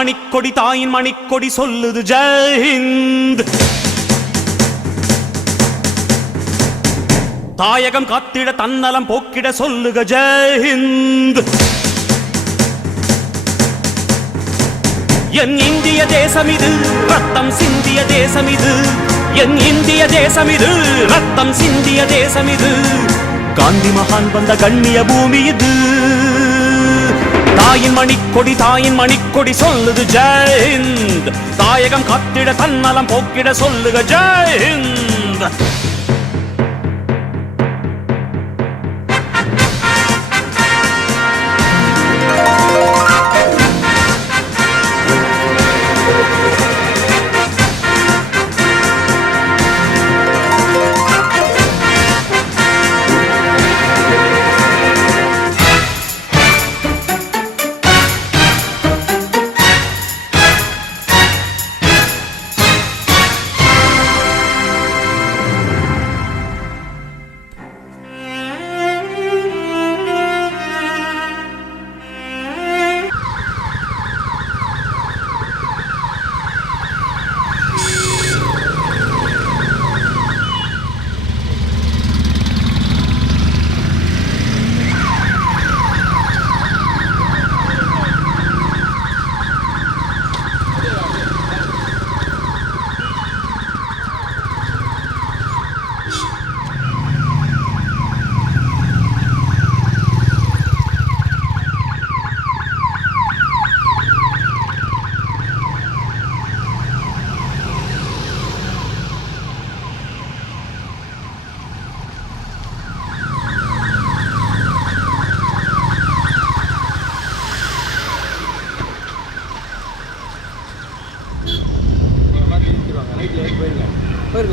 மணிக்கொடி தாயின் மணிக்கொடி சொல்லுது ஜெய் ஹிந்த். தாயகம் காத்திட தன்னலம் போக்கிட சொல்லுக ஜெய் ஹிந்த். என் இந்திய தேசம் இது ரத்தம் சிந்திய தேசம் இது. என் இந்திய தேசம் இது ரத்தம் சிந்திய தேசம் இது. காந்தி மகான் வந்த கண்ணிய பூமி இது. தாயின் மணிக்கொடி சொல்லுது ஜெய் ஹிந்த். தாயகம் காத்திட தன்னலம் போக்கிட சொல்லுக ஜெய் ஹிந்த்.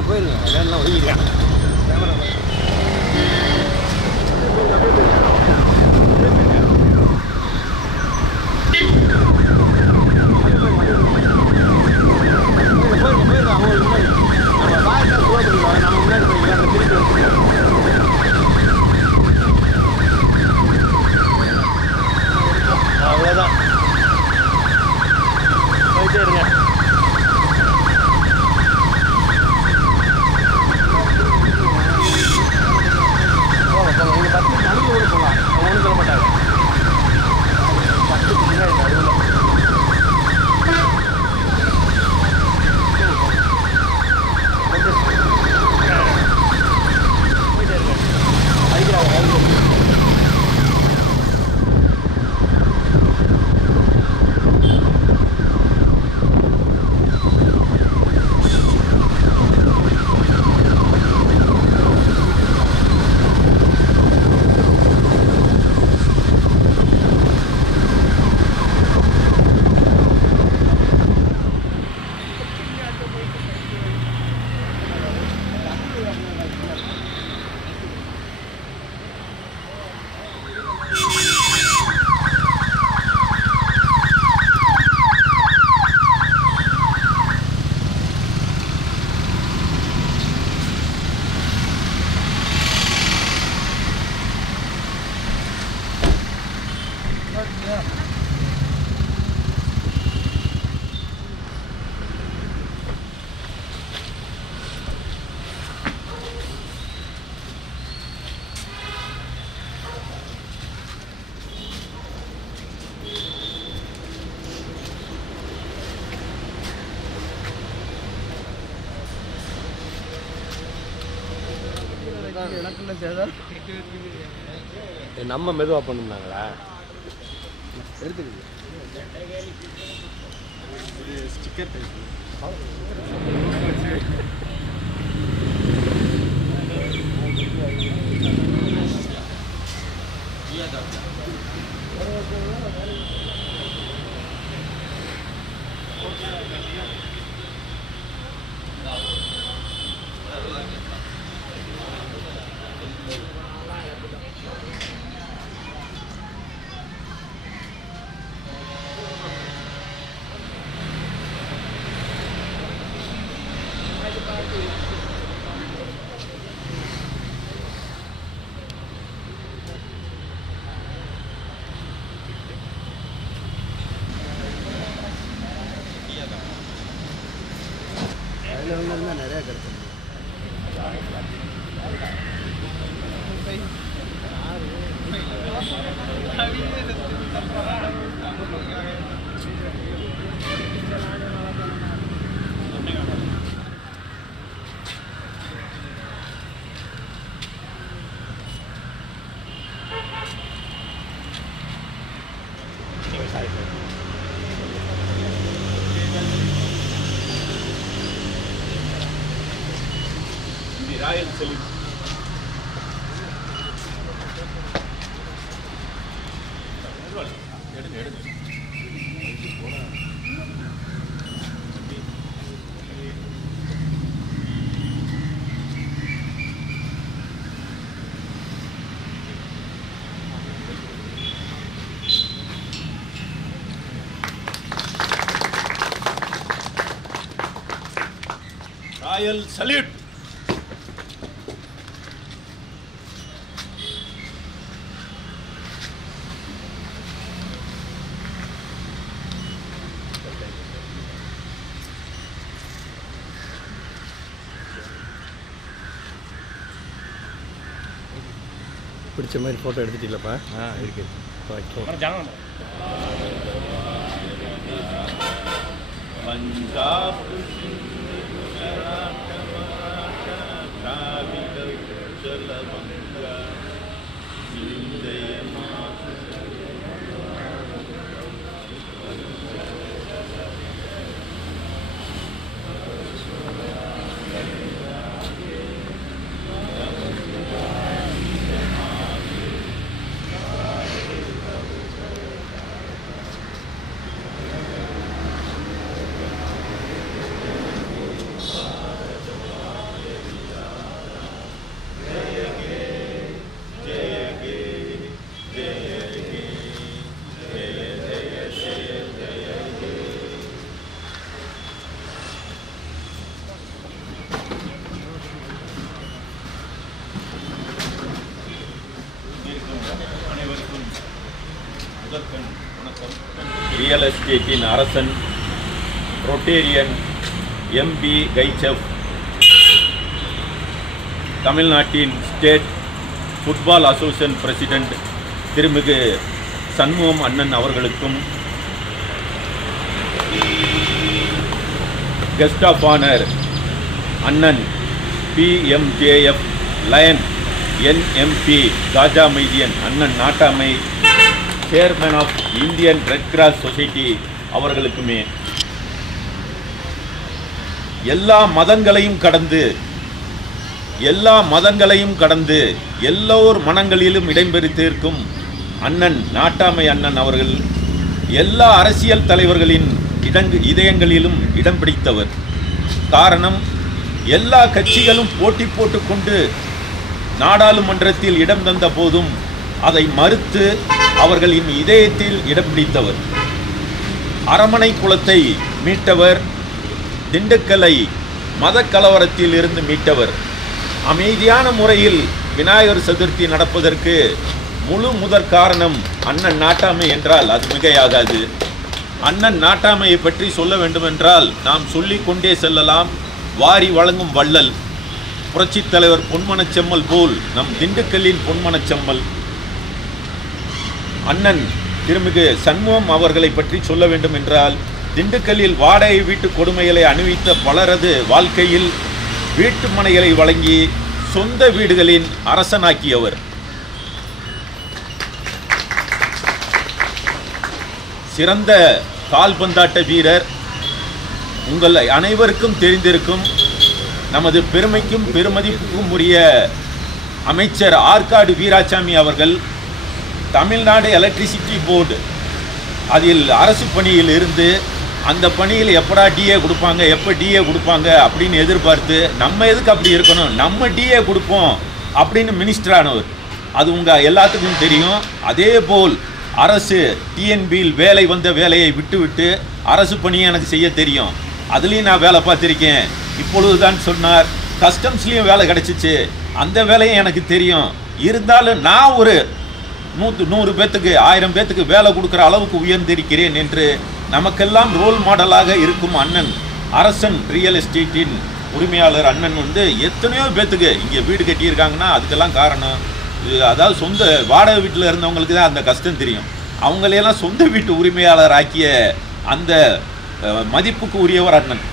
போயிருங்க வேன்லாம் ஒதுங்கிருக்காங்க. அவ்வளோதான் போயிட்டே இருங்க. நம்ம மெதுவாக பண்ணுனாங்களா எடுத்துக்கிது sticker royal salute. Royal salute. பிடிச்ச மாதிரி ஃபோட்டோ எடுத்துட்டீங்களப்பா? இருக்கு. பஞ்சாப் ரியல் எஸ்டேட்டின் அரசன், ரொட்டேரியன், MPHF, தமிழ்நாட்டின் ஸ்டேட் ஃபுட்பால் அசோசியேஷன் பிரசிடெண்ட் திருமிகு சண்முகம் அண்ணன் அவர்களுக்கும், கெஸ்ட் ஆஃப் ஆனர் அண்ணன் PMJF lion NMP Kaja Maithiyan அண்ணன் நாட்டாமை chairman of Indian Red Cross society அவர்களுக்குமே, எல்லா மதங்களையும் கடந்து எல்லோர் மனங்களிலும் இடம்பெற்றிருக்கும் அண்ணன் நாட்டாமை அண்ணன் அவர்கள் எல்லா அரசியல் தலைவர்களின் இதயங்களிலும் இடம் பிடித்தவர். காரணம், எல்லா கட்சிகளும் போட்டி போட்டுக்கொண்டு நாடாளுமன்றத்தில் இடம் தந்த போதும் அதை மறுத்து அவர்களின் இதயத்தில் இடம் பிடித்தவர். அரமனை குலத்தை மீட்டவர், திண்டுக்கலை மத கலவரத்தில் இருந்து மீட்டவர். அமைதியான முறையில் விநாயகர் சதுர்த்தி நடப்பதற்கு முழு முதற் காரணம் அண்ணன் நாட்டாமை என்றால் அது மிகையாகாது. அண்ணன் நாட்டாமையை பற்றி சொல்ல வேண்டுமென்றால் நாம் சொல்லிக்கொண்டே செல்லலாம். வாரி வழங்கும் வள்ளல், புரட்சித் தலைவர் பொன்மனச்செம்மல் போல் நம் திண்டுக்கல்லின் பொன்மனச்செம்மல் அண்ணன் திருமிகு சண்முகம் அவர்களை பற்றி சொல்ல வேண்டும் என்றால், திண்டுக்கல்லில் வாடகை வீட்டு கொடுமைகளை அனுபவித்த பலரது வாழ்க்கையில் வீட்டு மனைகளை வழங்கி சொந்த வீடுகளின் அரசனாக்கியவர். சிறந்த கால்பந்தாட்ட வீரர். உங்கள் அனைவருக்கும் தெரிந்திருக்கும், நமது பெருமைக்கும் பெருமதிப்புக்கும் உரிய அமைச்சர் ஆற்காடு வீராசாமி அவர்கள் தமிழ்நாடு எலக்ட்ரிசிட்டி போர்டு அதில் அரசு பணியில் இருந்து அந்த பணியில் எப்படா டிஏ கொடுப்பாங்க அப்படின்னு எதிர்பார்த்து, நம்ம எதுக்கு அப்படி இருக்கணும், நம்ம டிஏ கொடுப்போம் அப்படின்னு மினிஸ்டர் ஆனவர். அது உங்கள் எல்லாத்துக்கும் தெரியும். அதே போல் அரசு டிஎன்பியில் வேலையை விட்டு அரசு பணியை எனக்கு செய்ய தெரியும். அதுலேயும் நான் வேலை பார்த்துருக்கேன். இப்பொழுது தான் சொன்னார், கஸ்டம்ஸ்லேயும் வேலை கிடச்சிச்சு, அந்த வேலையும் எனக்கு தெரியும். இருந்தாலும் நான் ஒரு 100 பேத்துக்கு 1000 பேத்துக்கு வேலை கொடுக்குற அளவுக்கு உயர்ந்திருக்கிறேன் என்று நமக்கெல்லாம் ரோல் மாடலாக இருக்கும் அண்ணன் அரசன் ரியல் எஸ்டேட்டின் உரிமையாளர் அண்ணன் எத்தனையோ பேத்துக்கு இங்கே வீடு கட்டியிருக்காங்கன்னா அதுக்கெல்லாம் காரணம் அதாவது சொந்த வாடகை வீட்டில் இருந்தவங்களுக்கு தான் அந்த கஷ்டம் தெரியும். அவங்களையெல்லாம் சொந்த வீட்டு உரிமையாளர் ஆக்கிய அந்த மதிப்புக்கு உரியவர் அண்ணன்.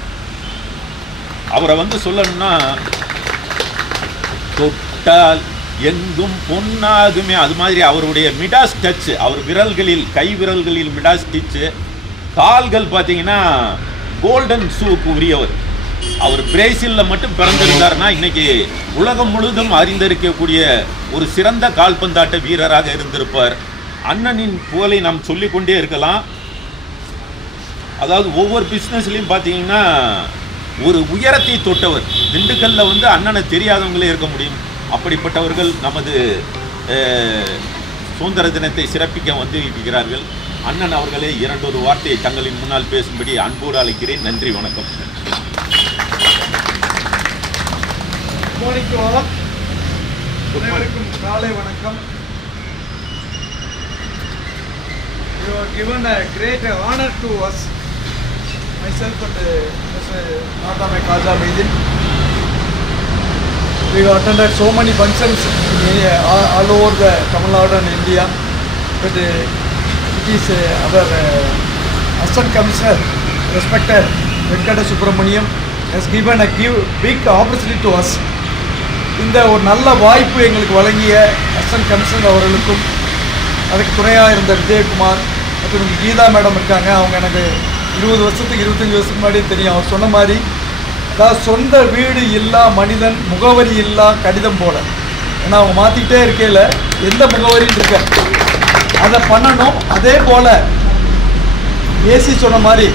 அவரை சொல்லணும்னா தொட்டால் எங்கும் பொன்னாகுமே, அது மாதிரி அவருடைய மிடாஸ் டச், அவர் விரல்களில் கை விரல்களில் மிடாஸ் டச்சு, கால்கள் பார்த்தீங்கன்னா கோல்டன் ஷூக்கு உரியவர். அவர் பிரேசிலில் மட்டும் பிறந்திருந்தார்னா இன்னைக்கு உலகம் முழுவதும் அறிந்திருக்கக்கூடிய ஒரு சிறந்த கால்பந்தாட்ட வீரராக இருந்திருப்பார். அண்ணனின் புகழை நாம் சொல்லிக்கொண்டே இருக்கலாம். அதாவது ஒவ்வொரு பிஸ்னஸ்லையும் பார்த்தீங்கன்னா ஒரு உயரத்தை தொட்டவர். திண்டுக்கல்ல அண்ணனை தெரியாதவங்களே இருக்க முடியும். அப்படிப்பட்டவர்கள் நமது சுதந்திர தினத்தை சிறப்பிக்க இருக்கிறார்கள். அண்ணன் அவர்களே 2 வார்த்தையை தங்களின் முன்னால் பேசும்படி அன்போடு அழைக்கிறேன். நன்றி, வணக்கம். அனைவருக்கும் காலை வணக்கம். You are given a great honor to us, myself and Mr. Natame Kaja Meidin. We attended so many functions all over the Tamil Nadu and India, but it is our Assistant Commissioner, respected Venkata Subramaniam, has given a big opportunity to us. இந்த ஒரு நல்ல வாய்ப்பு எங்களுக்கு வழங்கிய assistant commissioner அவர்களுக்கும், அதுக்கு துணையாக இருந்த விஜயகுமார் மற்றும் கீதா மேடம் இருக்காங்க. அவங்க எனக்கு 20 வருஷத்துக்கு 25 வருஷத்துக்கு முன்னாடி தெரியும். அவர் சொன்ன மாதிரி, அதாவது சொந்த வீடு இல்லா மனிதன் முகவரி இல்லா கடிதம் போல. ஏன்னா அவங்க மாற்றிக்கிட்டே இருக்கையில் எந்த முகவரியும் இருக்க அதை பண்ணணும். அதே போல் ஏசி சொன்ன மாதிரி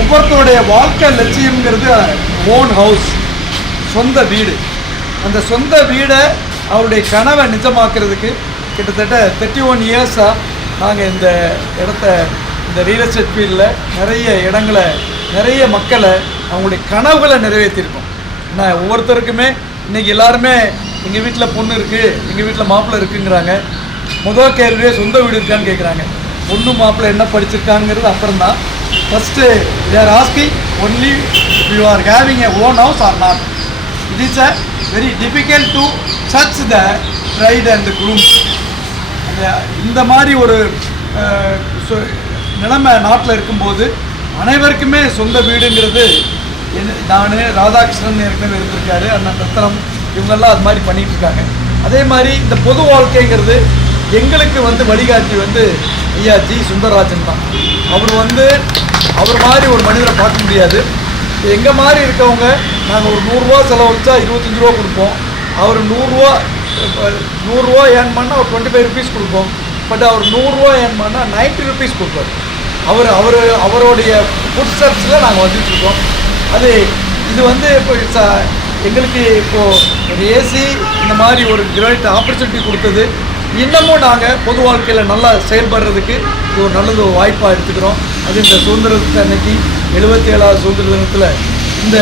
ஒவ்வொருத்தருடைய வாழ்க்கை லட்சியம்ங்கிறது ஓன் ஹவுஸ், சொந்த வீடு. அந்த சொந்த வீடை அவருடைய கனவை நிஜமாக்குறதுக்கு கிட்டத்தட்ட 31 இயர்ஸாக நாங்கள் இந்த இடத்த, இந்த ரியல் எஸ்டேட் ஃபீல்டில் நிறைய இடங்களை, நிறைய மக்களை அவங்களுடைய கனவுகளை நிறைவேற்றிருக்கோம். ஏன்னா ஒவ்வொருத்தருக்குமே இன்றைக்கி எல்லாருமே எங்கள் வீட்டில் பொண்ணு இருக்குது, எங்கள் வீட்டில் மாப்பிள்ளை இருக்குங்கிறாங்க. முதல் கேள்வியே சொந்த வீடு இருக்கான்னு கேட்குறாங்க. பொண்ணு மாப்பிள்ளை என்ன படிச்சிருக்காங்கிறது அப்புறம் தான். First they are asking only if you are having a own house or not. It is a very difficult to judge the bride and the groom. இந்த மாதிரி ஒரு நிலைமை நாட்டில் இருக்கும்போது அனைவருக்குமே சொந்த வீடுங்கிறது, நான் ராதாகிருஷ்ணன் ஏற்கனவே இருந்திருக்காரு, அண்ணன் ரத்னம், இவங்கெல்லாம் அது மாதிரி பண்ணிகிட்டு இருக்காங்க. அதே மாதிரி இந்த பொது வாழ்க்கைங்கிறது எங்களுக்கு வழிகாட்டி ஐயா ஜி சுந்தரராஜன் தான். அவர் மாதிரி ஒரு மனிதரை பார்க்க முடியாது. எங்கள் மாதிரி இருக்கவங்க நாங்கள் ஒரு 100 ரூபா செலவழிச்சா 25 ரூபா கொடுப்போம். அவர் 100 ரூபா ஏர்ன் பண்ணால் அவர் 25 ருபீஸ் கொடுப்போம். பட் அவர் 100 ரூபா ஏர்ன் பண்ணால் 90 ருபீஸ் கொடுப்பார். அவருடைய ஃபுட் ஸ்டெப்ஸில் நாங்கள் வந்துட்டுருக்கோம். இது இப்போ எங்களுக்கு இப்போது ஒரு ஏசி இந்த மாதிரி ஒரு கிரேட் ஆப்பர்ச்சுனிட்டி கொடுத்தது. இன்னமும் நாங்கள் பொது வாழ்க்கையில் நல்லா செயல்படுறதுக்கு இது ஒரு நல்லது வாய்ப்பாக எடுத்துக்கிறோம். அது இந்த சுதந்திரத்தை அன்னைக்கு 77வது சுதந்திர தினத்தில் இந்த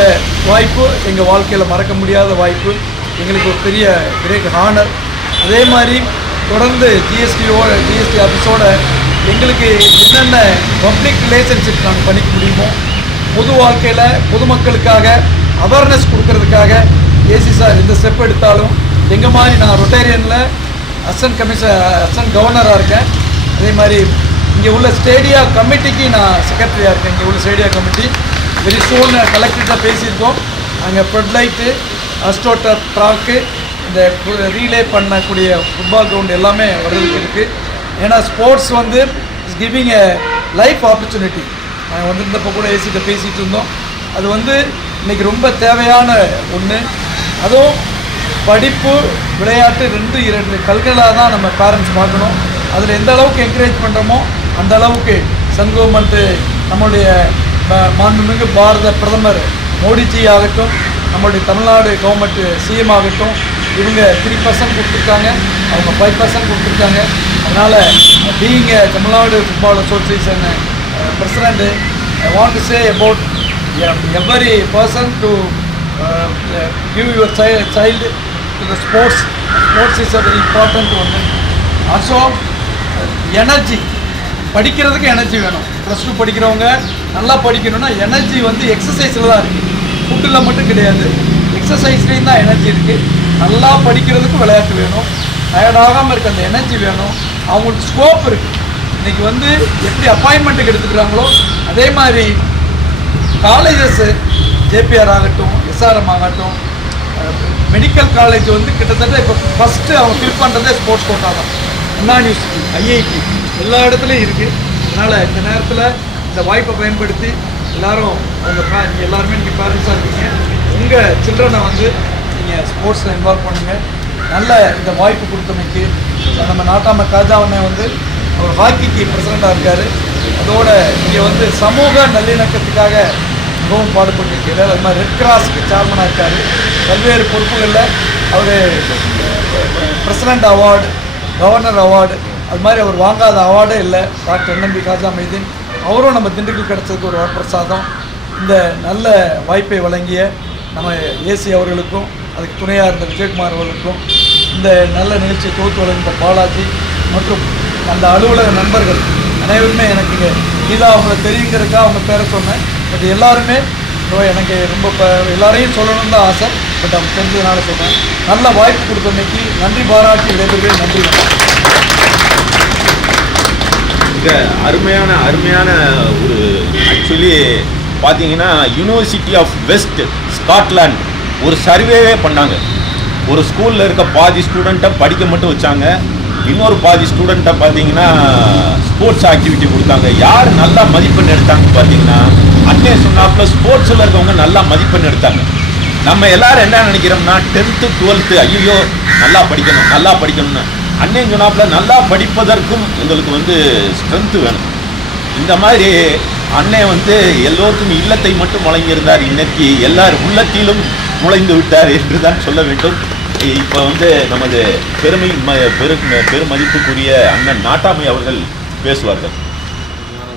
வாய்ப்பு எங்கள் வாழ்க்கையில் மறக்க முடியாத வாய்ப்பு, எங்களுக்கு ஒரு பெரிய கிரேட் ஹானர். அதே மாதிரி தொடர்ந்து ஜிஎஸ்டி ஆஃபீஸோட எங்களுக்கு என்னென்ன பப்ளிக் ரிலேஷன்ஷிப் நாங்கள் பண்ணிக்க முடியுமோ, பொது வாழ்க்கையில் பொதுமக்களுக்காக அவேர்னஸ் கொடுக்கறதுக்காக ஏசி சார் இந்த ஸ்டெப் எடுத்தாலும், எங்கள் மாதிரி நான் ரொட்டேரியனில் அசிஸ்டன்ட் கவர்னராக இருக்கேன். அதே மாதிரி இங்கே உள்ள ஸ்டேடியா கமிட்டிக்கு நான் செக்ரட்டரியாக இருக்கேன். இங்கே உள்ள ஸ்டேடியா கமிட்டி வெரி சூன் கலெக்டர்கிட்ட பேசியிருக்கோம். அங்கே ஃப்ளட் லைட்டு, அஸ்டோட்டர் ட்ராக்கு, இந்த ரீலே பண்ணக்கூடிய ஃபுட்பால் கிரவுண்ட் எல்லாமே வர்றதுக்கு இருக்குது. ஏன்னா sports is giving a life opportunity. நாங்கள் வந்திருந்தப்போ கூட ஏசிகிட்ட பேசிகிட்டு இருந்தோம். அது இன்றைக்கி ரொம்ப தேவையான ஒன்று. அதுவும் படிப்பு விளையாட்டு 2 கல்களாக தான் நம்ம பேரண்ட்ஸ் பார்க்கணும். அதில் எந்த அளவுக்கு என்கரேஜ் பண்ணுறோமோ அந்த அளவுக்கு சென்ட்ரல் கவர்மெண்ட்டு, நம்மளுடைய மாண்புமிகு பாரத பிரதமர் மோடிஜி ஆகட்டும், நம்மளுடைய தமிழ்நாடு கவர்மெண்ட்டு சிஎம் ஆகட்டும், இவங்க 3% கொடுத்துருக்காங்க, அவங்க 5% கொடுத்துருக்காங்க. அதனால் being Tamil Nadu football association president, I want to say about every person to give your child to the sports is a very important one. Also energy, படிக்கிறதுக்கு எனர்ஜி வேணும். +2 படிக்கிறவங்க நல்லா படிக்கணும்னா எனர்ஜி எக்ஸசைஸில் தான் இருக்குது, ஃபுட்டில் மட்டும் கிடையாது. எக்ஸசைஸ்லேயும் தான் எனர்ஜி இருக்குது. நல்லா படிக்கிறதுக்கு விளையாட்டு வேணும். டயர்டாகாமல் இருக்க அந்த எனர்ஜி வேணும். அவங்களுக்கு ஸ்கோப் இருக்குது. இன்றைக்கி வந்து எப்படி அப்பாயின்மெண்ட்டுக்கு எடுத்துக்கிறாங்களோ அதே மாதிரி காலேஜஸ் ஜேபிஆர் ஆகட்டும், எஸ்ஆர்எம் ஆகட்டும், மெடிக்கல் காலேஜ் வந்து கிட்டத்தட்ட இப்போ ஃபஸ்ட்டு அவங்க ஃபில் பண்ணுறதே ஸ்போர்ட்ஸ் கோட்டா தான். அண்ணா யூனிவர்சிட்டி, ஐஐடி எல்லா இடத்துலையும் இருக்குது. அதனால் இந்த நேரத்தில் இந்த வாய்ப்பை பயன்படுத்தி எல்லோரும் நீங்கள் எல்லாருமே நீங்கள் பேரண்ட்ஸாக இருக்கீங்க, உங்கள் சில்ட்ரனை வந்து நீங்கள் ஸ்போர்ட்ஸில் இன்வால்வ் பண்ணுங்கள். நல்ல இந்த வாய்ப்பு கொடுத்தமைக்கு நம்ம நாட்டாம காஜாவண்ணே வந்து அவர் ஹாக்கிக்கு பிரசிடண்டாக இருக்கார். அதோட இங்கே வந்து சமூக நல்லிணக்கத்துக்காக மிகவும் பாடுபட்டிருக்கிறார். அது மாதிரி ரெட் கிராஸுக்கு சேர்மனாக இருக்கார். பல்வேறு பொறுப்புகளில் அவர் பிரசிடண்ட் அவார்டு, கவர்னர் அவார்டு, அது மாதிரி அவர் வாங்காத அவார்டே இல்லை. டாக்டர் NMB காஜா மைதீன் அவரும் நம்ம திண்டுக்கல் கிடச்சதுக்கு ஒரு வரப்பிரசாதம். இந்த நல்ல வாய்ப்பை வழங்கிய நம்ம ஏசி அவர்களுக்கும், அதுக்கு துணையாக இருந்த விஜயகுமார் அவர்களுக்கும், இந்த நல்ல நிகழ்ச்சியை தொகுத்து வழங்கிய பாலாஜி மற்றும் அந்த அலுவலக நண்பர்கள் அனைவருமே எனக்கு இங்கே கீழே அவங்கள தெரியுங்கிறதுக்காக அவங்க பேரை சொன்னேன். பட் எல்லாருமே எனக்கு ரொம்ப எல்லாரையும் சொல்லணும்னு தான் ஆசை. பட் அவங்க தெரிஞ்சதுனால சொன்னேன். நல்ல வாய்ப்பு கொடுத்தன்னைக்கு நன்றி பாராட்டி விடைபெறுவேன். நன்றி. மிக அருமையான ஒரு ஆக்சுவலி பார்த்தீங்கன்னா யூனிவர்சிட்டி ஆஃப் வெஸ்ட் ஸ்காட்லாண்ட் ஒரு சர்வேவே பண்ணாங்க. ஒரு ஸ்கூலில் இருக்க பாதி ஸ்டூடெண்ட்டை படிக்க மட்டும் வச்சாங்க, இன்னொரு பாதி ஸ்டூடெண்ட்டை பார்த்தீங்கன்னா ஸ்போர்ட்ஸ் ஆக்டிவிட்டி கொடுத்தாங்க. யார் நல்லா மதிப்பெண் எடுத்தாங்க பார்த்தீங்கன்னா அண்ணே சொன்னாப்புல ஸ்போர்ட்ஸில் இருக்கவங்க நல்லா மதிப்பெண் எடுத்தாங்க. நம்ம எல்லாரும் என்ன நினைக்கிறோம்னா 10th 12th ஐயோ நல்லா படிக்கணும்னு. அண்ணே சொன்னாப்புல நல்லா படிப்பதற்கும் உங்களுக்கு வந்து ஸ்ட்ரென்த்து வேணும். இந்த மாதிரி அண்ணே வந்து எல்லோருக்கும் இல்லத்தை மட்டும் வழங்கியிருந்தார். இன்னைக்கு எல்லார் உள்ளத்திலும் நுழைந்து விட்டார் என்று தான் சொல்ல வேண்டும். இப்போ வந்து நமது பெருமதிப்புக்குரிய அண்ணன் நாட்டாமை அவர்கள் பேசுவார்கள்.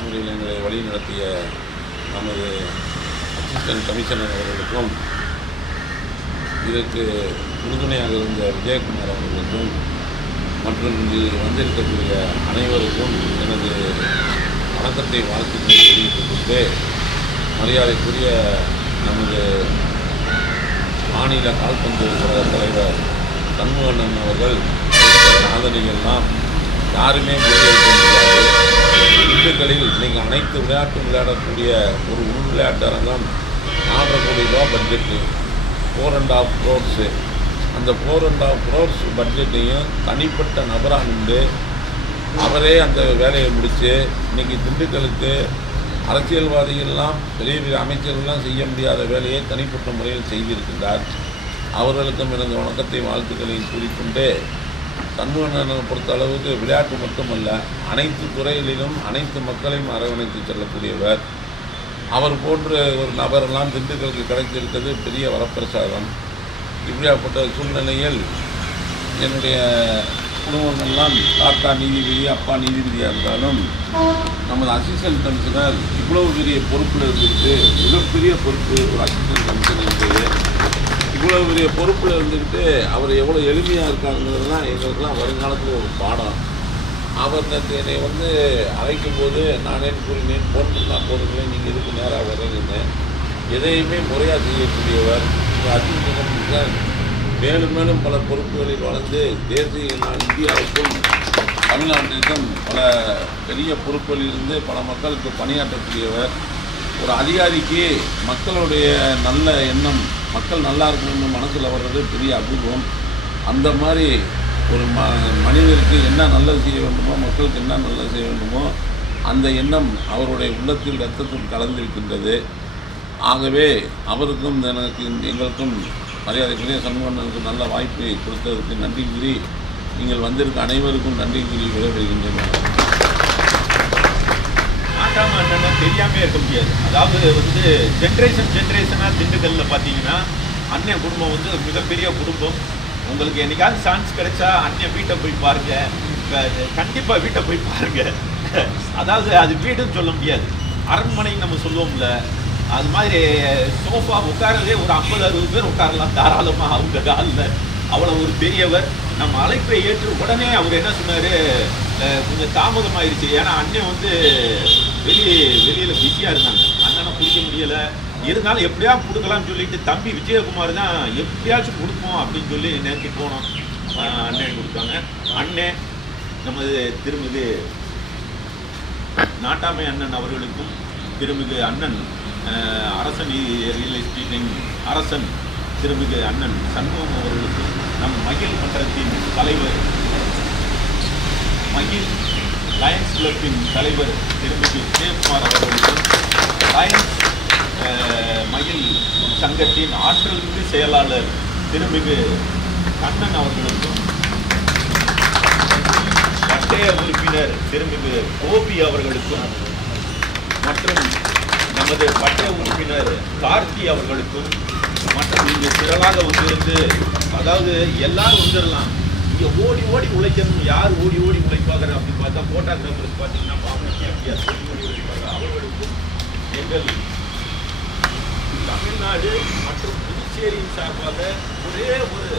முறையில் எங்களை வழி நடத்திய நமது அசிஸ்டன்ட் கமிஷனர் அவர்களுக்கும், இதற்கு உறுதுணையாக இருந்த விஜயகுமார் அவர்களுக்கும் மற்றும் இங்கு வந்திருக்கக்கூடிய அனைவருக்கும் எனது வணக்கத்தை வாழ்த்துக்களை தெரிவித்துக் கொண்டு, மரியாதைக்குரிய நமது மாநில கால்பந்து கழக தலைவர் சண்முகண்ணன் அவர்கள் சாதனைகள்லாம் யாருமே முறியடிக்க முடியாது. திண்டுக்கல்லில் இன்றைக்கி அனைத்து விளையாட்டும் விளையாடக்கூடிய ஒரு உள் விளையாட்டு அரங்கம் 4.5 கோடி ரூபா பட்ஜெட்டு, 4.5 crores. அந்த 4.5 crores பட்ஜெட்டையும் தனிப்பட்ட நபராக நின்று அவரே அந்த வேலையை முடித்து இன்றைக்கி திண்டுக்கலுக்கு அரசியல்வாதிகள்லாம் பெரிய பெரிய அமைச்சர்கள்லாம் செய்ய முடியாத வேலையை தனிப்பட்ட முறையில் செய்திருக்கின்றார். அவர்களுக்கும் எனது வணக்கத்தை வாழ்த்துக்களையும் கூறிக்கொண்டு, சண்முகண்ணனை பொறுத்த அளவுக்கு விளையாட்டு மட்டுமல்ல, அனைத்து துறைகளிலும் அனைத்து மக்களையும் அரவணைத்து செல்லக்கூடியவர். அவர் போன்ற ஒரு நபரெல்லாம் திண்டுக்கலுக்கு கிடைத்திருக்கிறது பெரிய வரப்பிரசாதம். இப்படியாப்பட்ட சூழ்நிலையில் என்னுடைய குடும்பங்கள்லாம் தாத்தா நீதிபதி, அப்பா நீதிபதியாக இருந்தாலும் நமது அசிஸ்டன்ட் கமிஷனர் இவ்வளவு பெரிய பொறுப்பில் இருந்துக்கிட்டு, மிகப்பெரிய பொறுப்பு ஒரு அசிஸ்டன்ட் கமிஷனர் இருந்தது. இவ்வளவு பெரிய பொறுப்பில் இருந்துக்கிட்டு அவர் எவ்வளோ எளிமையாக இருக்காங்கிறதுலாம் எங்களுக்கெல்லாம் வருங்காலத்தில் ஒரு பாடம். அவர் என்னை வந்து அழைக்கும் போது நானே கூறினேன், ஃபோன் பண்ணால் போதுங்களே, நீங்கள் இதுக்கு நேராக வரேன்னு. எதையுமே முறையாக செய்யக்கூடியவர் அசிஸ்டன்ட் கமிஷனர். மேலும் மேலும் பல பொறுப்புகளில் வளர்ந்து தேசிய இந்தியாவுக்கும் தமிழ்நாட்டிற்கும் பல பெரிய பொறுப்புகளிலிருந்து பல மக்களுக்கு பணியாற்றக்கூடியவர். ஒரு அதிகாரிக்கு மக்களுடைய நல்ல எண்ணம், மக்கள் நல்லா இருக்கணும்னு மனசில் வர்றது பெரிய அபூர்வம். அந்த மாதிரி ஒரு மனிதருக்கு என்ன நல்லது செய்ய வேண்டுமோ, மக்களுக்கு என்ன நல்லது செய்ய வேண்டுமோ அந்த எண்ணம் அவருடைய உள்ளத்தில் ரத்தத்தில் கலந்திருக்கின்றது. ஆகவே அவருக்கும் எங்களுக்கும் மரியாதைக்குரிய சண்முகண்ணனுக்கு நல்ல வாய்ப்பை கொடுத்ததற்கு நன்றி கூறி, நீங்கள் வந்திருக்க அனைவருக்கும் நன்றி கூறி விடைபெறுகின்றேன். நாட்டாம என்னென்னா தெரியாமே இருக்க முடியாது. அதாவது வந்து ஜென்ரேஷனாக திண்டுக்கல்லில் பார்த்தீங்கன்னா அண்ணன் குடும்பம் வந்து மிகப்பெரிய குடும்பம். உங்களுக்கு என்னைக்காவது சான்ஸ் கிடைச்சா அண்ணன் வீட்டை போய் பாருங்கள், கண்டிப்பாக வீட்டை போய் பாருங்கள். அதாவது அது வீடுன்னு சொல்ல முடியாது, அரண்மனைன்னு நம்ம சொல்லுவோம்ல, அது மாதிரி சோஃபா உட்காரதே ஒரு 50-60 பேர் உட்காரலாம் தாராளமாக அவங்க காலில். அவ்வளோ ஒரு பெரியவர். நம்ம அழைப்பை ஏற்று உடனே அவர் என்ன சொன்னார், கொஞ்சம் தாமதமாயிருச்சு, ஏன்னா அண்ணன் வந்து வெளியில் பிஸியாக இருந்தாங்க, அண்ணனை பிடிக்க முடியலை. இருந்தாலும் எப்படியா கொடுக்கலாம்னு சொல்லிட்டு தம்பி விஜயகுமார் தான் எப்படியாச்சும் கொடுப்போம் அப்படின்னு சொல்லி நினைச்சு போனோம். அண்ணன் கொடுத்தாங்க. அண்ணே நமது திருமிகு நாட்டாமை அண்ணன் அவர்களுக்கும் திருமிகு அண்ணன் அரசன் ரியல் எஸ்டேட்டின் அரசன் திருமிகு அண்ணன் சண்முகம் அவர்களுக்கும் நம் மகிழ் மன்றத்தின் தலைவர் மகிழ் லயன்ஸ் கிளப்பின் தலைவர் திருமிகு ஜெயக்குமார் அவர்களுக்கும் லயன்ஸ் மகிழ் சங்கத்தின் ஆற்றல் மிகு செயலாளர் திருமிகு கண்ணன் அவர்களுக்கும் பட்டய உறுப்பினர் திருமிகு கோபி அவர்களுக்கும் மற்றும் நமது பட்டய உறுப்பினர் கார்த்தி அவர்களுக்கும் மற்றும் இங்கு திரளாக வந்திருந்து, அதாவது எல்லாரும் வந்துடலாம், இங்கே ஓடி ஓடி உழைக்கணும். யார் ஓடி ஓடி உழைப்பாங்க அப்படின்னு பார்த்தா போட்டோகிராஃபருக்கு பார்த்தீங்கன்னா அவர்களுக்கும் எங்கள் தமிழ்நாடு மற்றும் புதுச்சேரியின் சார்பாக ஒரே ஒரு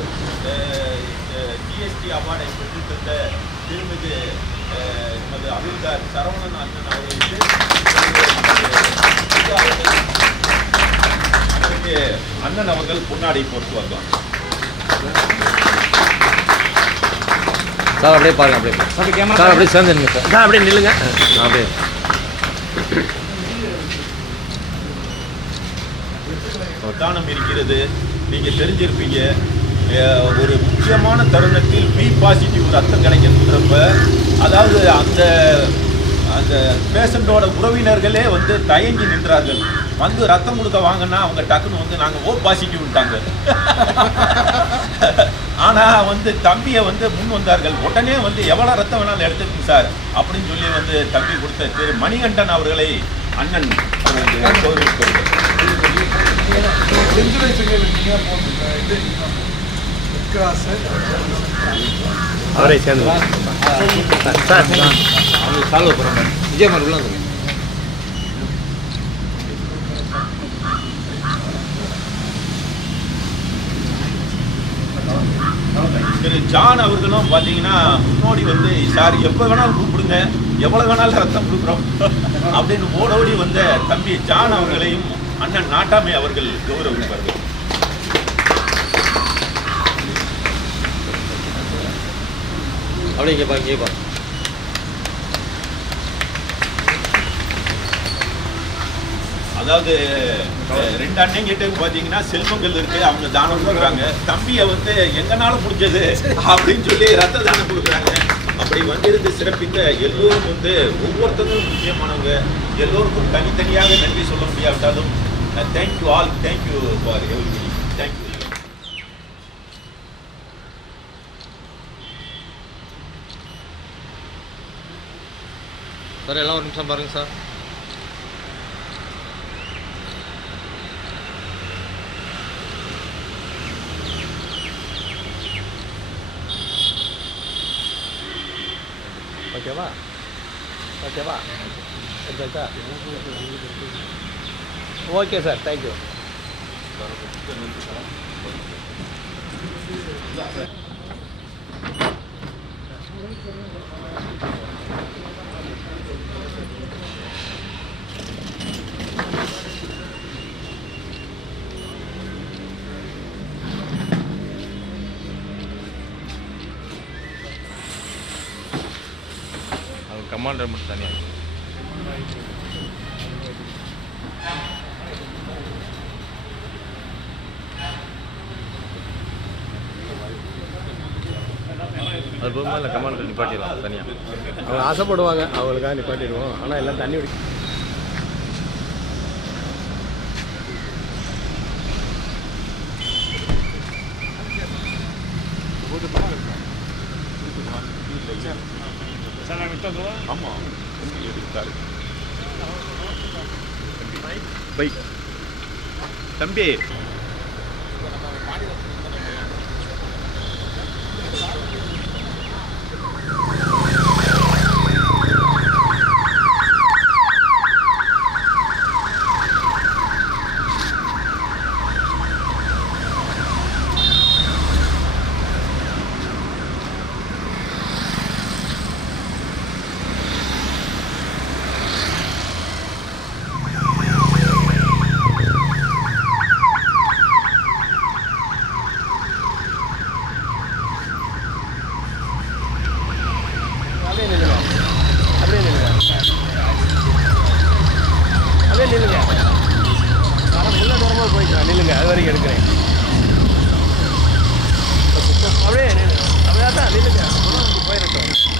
ஜிஎஸ்டி அவார்டை பெற்று தந்த திருமிகு நமது அவிழ்கார் சரவணன் அண்ணன் அவர்களுக்கு அண்ணன் அவர்கள் பொன்னாடை போட்டு வருவாங்க. சார் அப்படியே பாருங்க, அப்படியே சார் அப்படியே சேர்ந்துருங்க சார். சார் அப்படியே நில்லுங்க. அப்படியே தானம் இருக்கிறது. நீங்கள் தெரிஞ்சிருப்பீங்க, ஒரு முக்கியமான தருணத்தில் பி பாசிட்டிவ் ரத்தம் கிடைக்கணுன்றப்ப, அதாவது அந்த அந்த பேஷண்டோட உறவினர்களே வந்து தயங்கி நின்றார்கள். வந்து ரத்தம் கொடுக்க வாங்கன்னா அவங்க டக்குன்னு வந்து நாங்கள் ஓ பாசிட்டிவ்ட்டாங்க. ஆனால் வந்து தம்பியை வந்து முன் வந்தார்கள். உடனே வந்து எவ்வளோ ரத்தம் வேணாலும் எடுத்துக்கணும் சார் அப்படின்னு சொல்லி வந்து தம்பி கொடுத்த திரு மணிகண்டன் அவர்களை அண்ணன் அவரே சேர்ந்து சார் அவங்க சால்வ் போகிறாங்க. விஜயகுமார் உள்ள வந்துங்க. திரு ஜான் அவர்களும் பார்த்தீங்கன்னா முன்னோடி வந்து சார் எப்போ வேணாலும் கூப்பிடுங்க, எவ்வளோ வேணாலும் ரத்தம் கொடுக்குறோம் அப்படின்னு ஓடோடி வந்த தம்பி ஜான் அவர்களையும் அண்ணன் நாட்டாமை அவர்கள் கௌரவிப்பார்கள். அப்படியே இங்கே பாருங்க, இங்கே பாருங்க. அதாவது ரெண்டு அண்ணங்கிட்ட பார்த்தீங்கன்னா செல்வங்கள் இருக்கு, அவங்க தானம் கொடுக்குறாங்க. தம்பியை வந்து எங்கனாலும் முடிஞ்சது அப்படின்னு சொல்லி ரத்த தானம் கொடுக்குறாங்க. அப்படி வந்திருந்து சிறப்பித்த எல்லோரும் வந்து ஒவ்வொருத்தரும் முக்கியமானவங்க. எல்லோருக்கும் தனித்தனியாக நன்றி சொல்ல முடியாவிட்டாலும் thank you all, thank you for everybody, thank you. Sir எல்லாம் ஒரு நிமிஷம் பாருங்க சார். ஓகேவா ஓகேவா sir? Okay sir, thank you. Commander மட்டும் தனியாக அது போகுமா இல்லை கமாண்டர் நிப்பாட்டிடலாம் தனியாக. அவங்க ஆசைப்படுவாங்க, அவங்களுக்காக நிப்பாட்டிடுவோம். ஆனால் எல்லாம் தண்ணி குடி ஆமாம் எடுத்தாரு தம்பி. அப்படியே நில்லுங்க அப்படியே நில்லுங்க அப்படியே நில்லுங்க ஆனால் முள்ள தூரமாக போய்க்கலாம் நில்லுங்க அது வரைக்கும் எடுக்கிறேன் அப்படியே நில்லுங்க அப்படியே தான் நில்லுங்க போயிடட்டும்